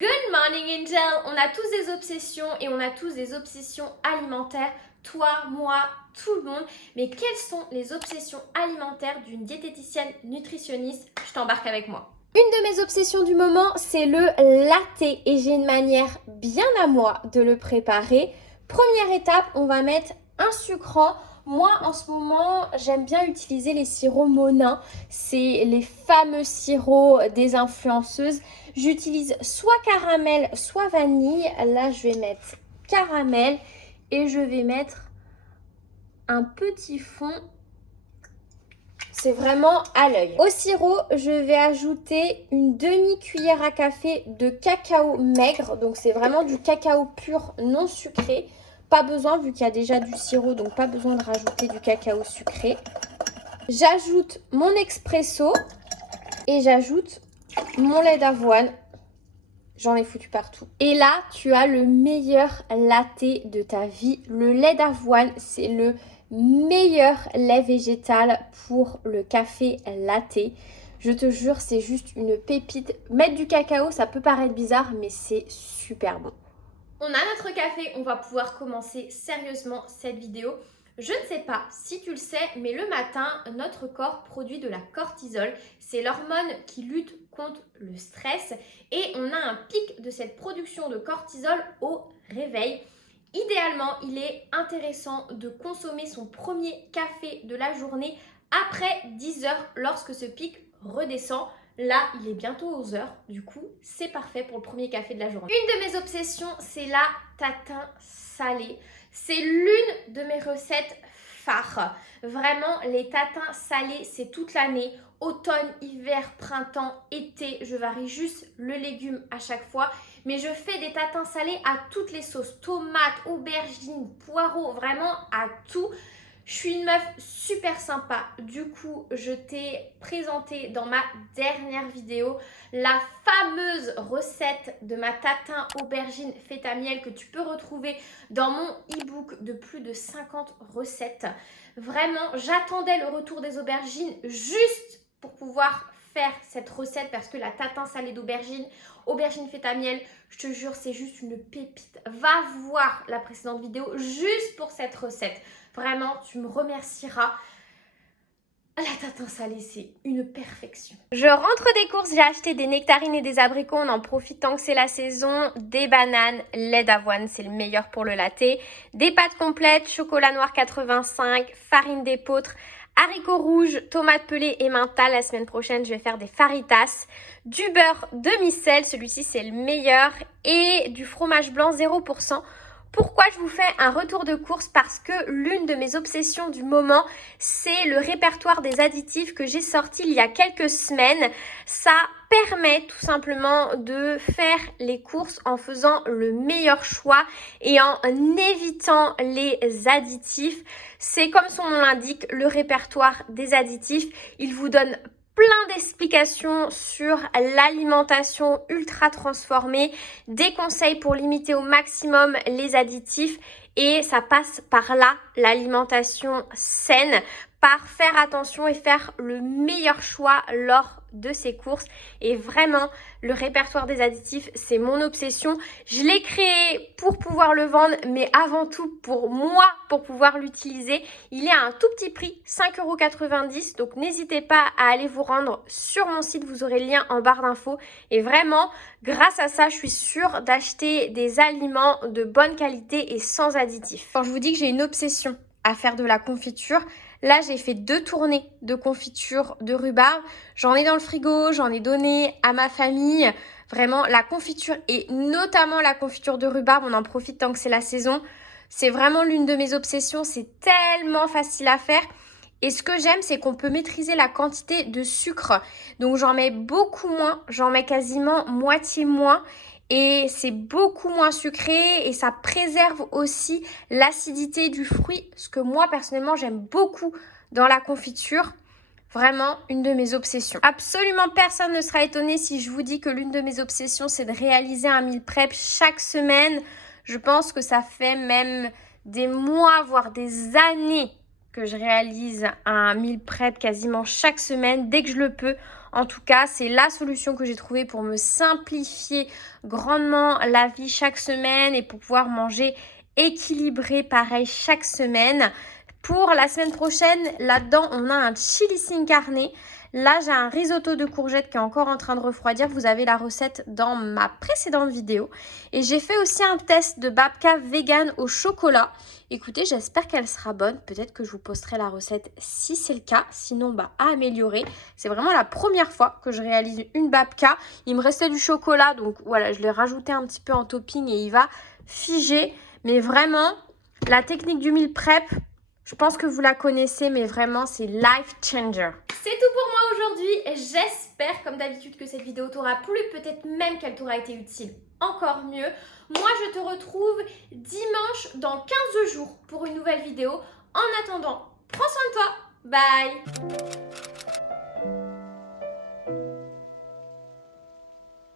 Good morning Angel. On a tous des obsessions et on a tous des obsessions alimentaires. Toi, moi, tout le monde. Mais quelles sont les obsessions alimentaires d'une diététicienne nutritionniste? Je t'embarque avec moi. Une de mes obsessions du moment, c'est le latte et j'ai une manière bien à moi de le préparer. Première étape, on va mettre un sucrant. Moi, en ce moment, j'aime bien utiliser les sirops Monin. C'est les fameux sirops des influenceuses. J'utilise soit caramel, soit vanille. Là, je vais mettre caramel et je vais mettre un petit fond. C'est vraiment à l'œil. Au sirop, je vais ajouter une demi-cuillère à café de cacao maigre. Donc, c'est vraiment du cacao pur, non sucré. Pas besoin, vu qu'il y a déjà du sirop, donc pas besoin de rajouter du cacao sucré. J'ajoute mon expresso et j'ajoute mon lait d'avoine. J'en ai foutu partout. Et là, tu as le meilleur latte de ta vie. Le lait d'avoine, c'est le meilleur lait végétal pour le café latte. Je te jure, c'est juste une pépite. Mettre du cacao, ça peut paraître bizarre, mais c'est super bon. On a notre café, on va pouvoir commencer sérieusement cette vidéo. Je ne sais pas si tu le sais, mais le matin, notre corps produit de la cortisol. C'est l'hormone qui lutte contre le stress et on a un pic de cette production de cortisol au réveil. Idéalement, il est intéressant de consommer son premier café de la journée après 10 heures lorsque ce pic redescend. Là, il est bientôt aux heures, du coup, c'est parfait pour le premier café de la journée. Une de mes obsessions, c'est la tatin salée. C'est l'une de mes recettes phares. Vraiment, les tatins salés, c'est toute l'année. Automne, hiver, printemps, été, je varie juste le légume à chaque fois. Mais je fais des tatins salés à toutes les sauces. Tomates, aubergines, poireaux, vraiment à tout. Je suis une meuf super sympa. Du coup, je t'ai présenté dans ma dernière vidéo la fameuse recette de ma tatin aubergine feta miel que tu peux retrouver dans mon e-book de plus de 50 recettes. Vraiment, j'attendais le retour des aubergines juste pour pouvoir faire cette recette parce que la tatin salée d'aubergine, aubergine feta miel, je te jure, c'est juste une pépite. Va voir la précédente vidéo juste pour cette recette. Vraiment, tu me remercieras. La tatin salée, c'est une perfection. Je rentre des courses, j'ai acheté des nectarines et des abricots. On en profite tant que c'est la saison. Des bananes, lait d'avoine, c'est le meilleur pour le latte. Des pâtes complètes, chocolat noir 85, farine d'épeautre, haricots rouges, tomates pelées et mental. La semaine prochaine, je vais faire des faritas. Du beurre demi-sel, celui-ci c'est le meilleur. Et du fromage blanc 0%. Pourquoi je vous fais un retour de course? Parce que l'une de mes obsessions du moment, c'est le répertoire des additifs que j'ai sorti il y a quelques semaines. Ça permet tout simplement de faire les courses en faisant le meilleur choix et en évitant les additifs. C'est comme son nom l'indique, le répertoire des additifs. Il vous donne plein d'explications sur l'alimentation ultra transformée, des conseils pour limiter au maximum les additifs et ça passe par là, l'alimentation saine, par faire attention et faire le meilleur choix lors de ses courses. Et vraiment, le répertoire des additifs, c'est mon obsession. Je l'ai créé pour pouvoir le vendre, mais avant tout pour moi, pour pouvoir l'utiliser. Il est à un tout petit prix, 5,90 €. Donc n'hésitez pas à aller vous rendre sur mon site, vous aurez le lien en barre d'infos. Et vraiment, grâce à ça, je suis sûre d'acheter des aliments de bonne qualité et sans additifs. Quand je vous dis que j'ai une obsession à faire de la confiture, là, j'ai fait 2 tournées de confiture de rhubarbe. J'en ai dans le frigo, j'en ai donné à ma famille. Vraiment, la confiture et notamment la confiture de rhubarbe, on en profite tant que c'est la saison. C'est vraiment l'une de mes obsessions. C'est tellement facile à faire. Et ce que j'aime, c'est qu'on peut maîtriser la quantité de sucre. Donc, j'en mets beaucoup moins. J'en mets quasiment moitié moins. Et c'est beaucoup moins sucré et ça préserve aussi l'acidité du fruit. Ce que moi, personnellement, j'aime beaucoup dans la confiture. Vraiment une de mes obsessions. Absolument personne ne sera étonné si je vous dis que l'une de mes obsessions, c'est de réaliser un meal prep chaque semaine. Je pense que ça fait même des mois, voire des années que je réalise un meal prep quasiment chaque semaine, dès que je le peux, En tout cas, c'est la solution que j'ai trouvée pour me simplifier grandement la vie chaque semaine et pour pouvoir manger équilibré pareil chaque semaine. Pour la semaine prochaine, là-dedans, on a un chili sin carne. Là, j'ai un risotto de courgettes qui est encore en train de refroidir. Vous avez la recette dans ma précédente vidéo. Et j'ai fait aussi un test de babka vegan au chocolat. Écoutez, j'espère qu'elle sera bonne. Peut-être que je vous posterai la recette si c'est le cas. Sinon, à améliorer. C'est vraiment la première fois que je réalise une babka. Il me restait du chocolat, donc voilà, je l'ai rajouté un petit peu en topping et il va figer. Mais vraiment, la technique du meal prep, je pense que vous la connaissez, mais vraiment, c'est life changer. C'est tout pour moi aujourd'hui. J'espère, comme d'habitude, que cette vidéo t'aura plu. Peut-être même qu'elle t'aura été utile encore mieux. Moi, je te retrouve dimanche dans 15 jours pour une nouvelle vidéo. En attendant, prends soin de toi. Bye!